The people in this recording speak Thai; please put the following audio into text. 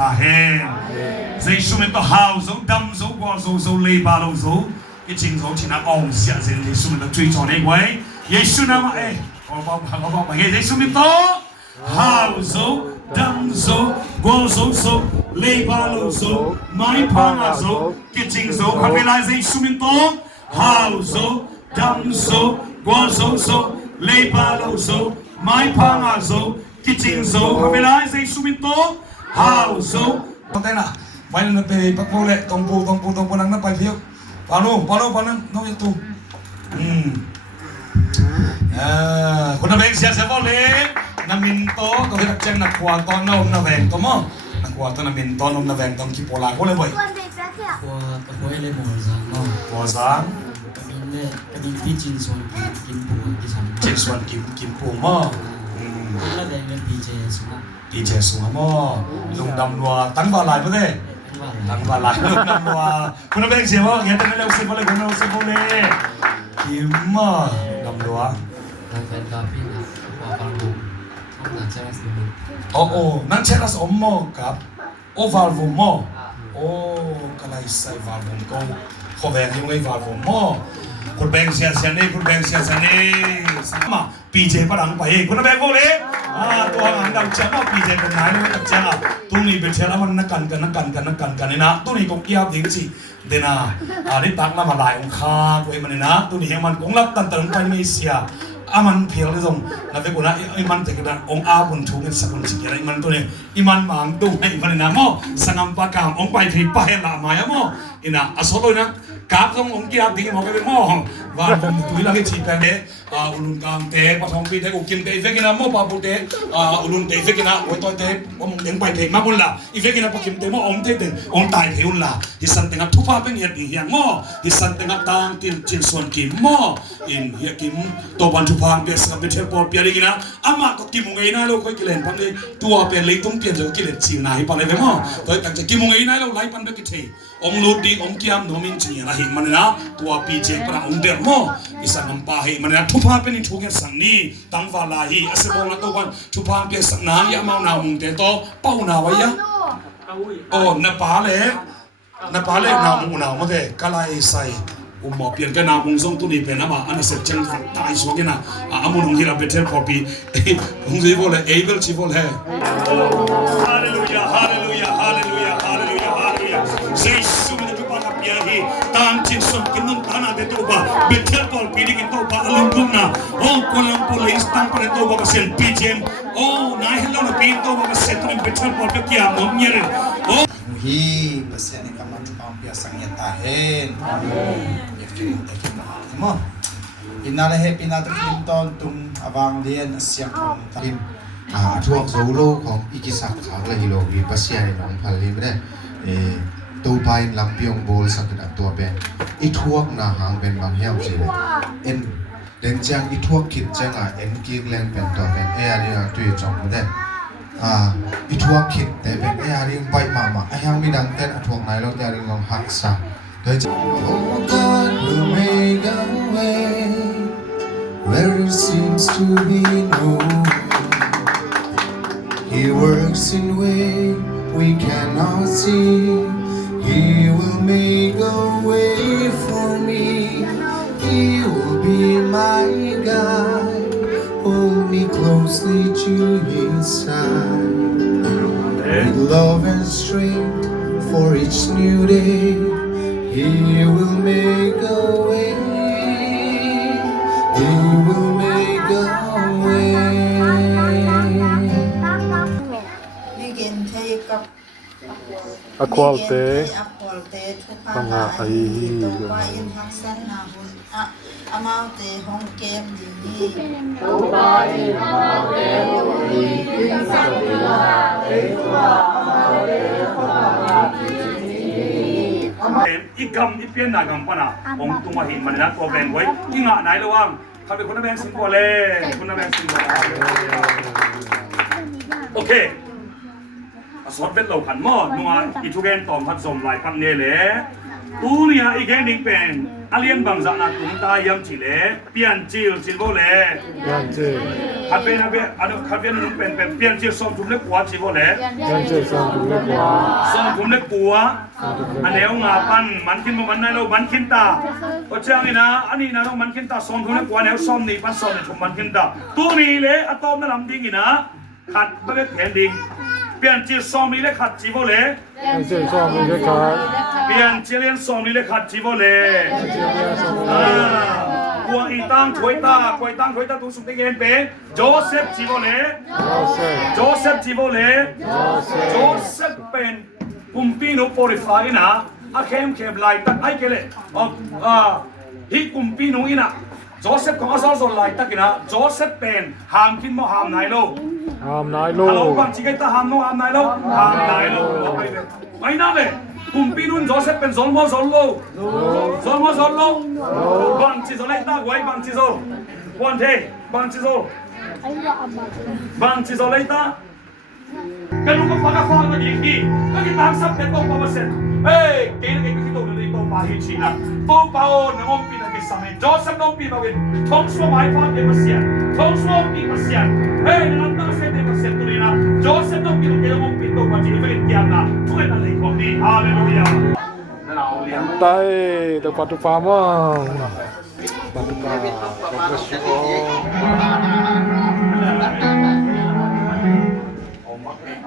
Amen. Zai sumento house dam zo kwa zo lei ba lo zo cái trình zo chỉ là ông sẽ dần dần sum nó truy cho này quay Giêsu nam ê có bao ngày Giêsu mình to house dam zo kwa zo lei ba lo zo mai pa na zo cái trình zo không phải là Giêsu mình to house dam zo kwa zo lei ba lo zo mai pa na zo cái trình zo không phải là Giêsu mình to house có tên là vậy là về bắt vô lệ tổng bộ năng nó bài phiếu vào luôn nó như tuคนนั้นเองเสียบอลเลยน้ำมินโตตัวที่ตักเจนนักขวาตอนน้ำนาแวงตัวมั้งนักขวาตอนน้ำมินตอนน้ำนาแวงตอนคิดโปลาก็เลยบ่อยขวาเลยหมอซังเนาะหมอซังกระดิ่งพี่จินส่วนกินปูที่ฉันจินส่วนกินปูมั้งแล้วแดงเป็นพีเจสุมาสูงมั้งลุงดำนัวตั้งบาลายมั้งเด้ตั้งบาลายลุงดำนัวคนนั้นเองเสียบ่เงี้ยแต่ไม่เล่าเสียบ่เลยคนนั้นเสียบ่เลยกิมมั้งดำนัวแฟนคลับพี่นะขวาฟังดูห้องนั้นเชลัสดูโอ้นั่นเชลัสอมมอกับโอวาลวมอโอ้กะไลใส่วาลวมก็ขอแบ่งยังไงวาลวมอคุณแบ่งเสียนี่คุณแบ่งเสียนี่สามารถปีเจปะดังไปคุณแบ่งโกเลยตัวหางดำเจ้ามาปีเจเป็นไหนเลยกับเจ้าตรงนี้เป็นเชลัสมันนักกันนี่นะตัวนี้ก็เกี่ยวดิ้งสิเดน่านี่ตักมาหลายองค์ข้าตัวมันนี่นะตัวนี้มันคงรับตันไปไม่เสียaman phel le jong na ve kuna iman te kada ong a bun thu ke sakun chi kera iman to ne iman mang tu hai iman na mo sangam pa kam ong pai thei pa he la ma ya mo ina asolo na kap jong ong kia ding mo ke mo wa bom tu la ke chi pa de ulun kam te pa thong pi te ku kim te ve kina mo pa bu te ulun te ve kina oi to te ong deng pai thei ma bun la i ve kina pa kim te mo ong te ong tai thei un la hi san te nga thu pa pen hi hiang mo hi san te nga tang tin chin son kim mo in hi kim to ban thuพางเปียสกับเทปอเปียดีนะอามาก็กิมงไงนะเราค่อยกิเลนพันเลยตัวเปียเลยต้องเปลี่ยนจากกิเลนจีนายปันเลยมั้งตัวตั้งใจกิมงไงนะเราไล่ปันไปกิเทองลูดีองกิมโนมินจีนะหิมันนะตัวปีเจปราองเดอร์มั้งอิสันน้ำปาหิมันนะทุพาเป็นทุกอย่างสันนี่ตั้งวาลาหิอาศัยบองละตัวกันทุพาเปียสันน้ำยามาวนามุงเตโตเป้านาไว้ยะโอ้นปาเลยนามุงนามาเถอะกะไลใส่หมอเปลี่ยนกันนามุงส่งตุนีเป็นนะมาอันนั้นเสร็จจังตายสวกินะอามุนงฮิราเบเทลพอปีงซีโวเลยเอเบิลซีโวเลยฮาเลลูยาฮาเลลูยาฮาเลลูยาฮาเลลูยาฮาเลลูยาเซซุมันจะปากับยาฮีตามจิตส่งกินนุ่มตานาเดโตบะเบเทลพอปีนี้กินโตบะอลุงกุนะโอ้คนลังพอเลยสตังปะโตบะเซนปีเจมโอ้นายเฮลโลนะปีโตบะเซตุนเบเทลพอเปกี้มมเยเรโอ้ฮีภาษาในคำนั้นทุกอย่างสังเกตตาเห็นอาเมนมั้งอินนาเลเฮปินาตคิมตอนตุงอวังเดียนเสียงของทิมช่วงโซโล่ของอิกิสักขาวและฮิโรวีปัสยาในน้องพันลิมเนี่ยตัวพายลำเปียงโบลสักการตัวเป็นอีทั่วนาหางเป็นบางเหี้ยมสิเอ็นเดินจังอีทั่วคิดจังเอ็นกิงแรงเป็นตัวเป็นเออารีตัวจอมได้อีทั่วคิดแต่เป็นเออารีไปมาไอ้ยังมีดังเต้นทั่วไหนเราจะเรียกหักษาโดยจะ Oh God will make a way where there seems to be no He works in ways we cannot see He will make a way for me He will be my guide Hold me closely to His side With love and strength for each new day He will make a way He will make a way วิเกนเทกับ อควาลเต ทุกภาษาตัวว่าอินทักเซนนาบุญอามาเตฮงเกมดีตัวว่าอินอามาเตฮงดีอินสัตติลาเอตัวอามาเตฮงดีอีกำอีเปียนนากำปะนะองตุมาหิมันนะตัวแบงไว้ยิ่งอ่ะไหนระวังเขาเป็นคนแบงสิงโกเลยคนแบงสิงโกโอเคสอดเป็นเหล่าขันหม้อนัวอีทุเกนตอมพัดสมหลายพันเนเลย ตูเนี่ยอีกแห่งหนึ่งเป็นอาเลียนบางจากนั้นตุ้งตายำจิเลเปลี่ยนจิลจิโบเล Yan che. ขัดเป็นอันขัดเป็นนุ่งเป็นเปลี่ยนจิลส่งถุงเล็กกว่าจิโบเล Yan che san tu le kwa. ส่งถุงเล็กกว่าอันเดียวงาปันมันกินมันในเรามันกินตาก็เจ้านี่นะอันนี้นะเรามันกินตาส่งถุงเล็กกว่าแนวส่งนี่ปันส่งนี่ถุงมันกินตาตัวนี้เลยอะตอมนั่นลำดิ้งนี่นะขัดไม่เป็นแผ่นดินเปลี่ยนจิลส่งนี่เลยขัดจิโบเล Yan che san tu le kwa. เปลี่ยนจิลเลียนส่งนี่เลยขัดจิโบเล Yan san tu กวงอีตังถวยตากวยตังถวยตาตุสุติเกนเป็นโจเซฟจิโบเล Joseph. โจเซฟจิโบเล โจเซฟเป็นกุมปีโนโปริฟาอินะอาเข้มเข้มไลตักไอเกเลฮีกุมปีโนอินะโจเซฟของอาซอลโซไลตักอินะโจเซฟเป็นหามกินมอหามไหนโล Ham nai ฮัลโหล lo. บางทีก็ตาหามโนหามไหนโลหามไหนโลไปนะเลยกุมปีนุนโจเซฟเป็นซอลโมซอลโลซอลโมซอลโลบางทีโซไลตักไว้บางทีโซวันเทบางทีโซบางทีโซไลตัก Kalau kau pakai faham lagi ni, kau kita hamsap betul apa persen? Kira kita kita udah itu pahit Cina. Tuh pau ngompi lagi sama. Joseph ngompi bawin. Tong semua mai faham dia persen. Tong semua ngompi persen. Dalam tak saya dia persen tu ni na. Joseph ngompi lagi ngompi tu macam ni kian na. Tu yang lagi kau ni. Haleluya. Tai tu patu pamang. Patu pa. God bless you all.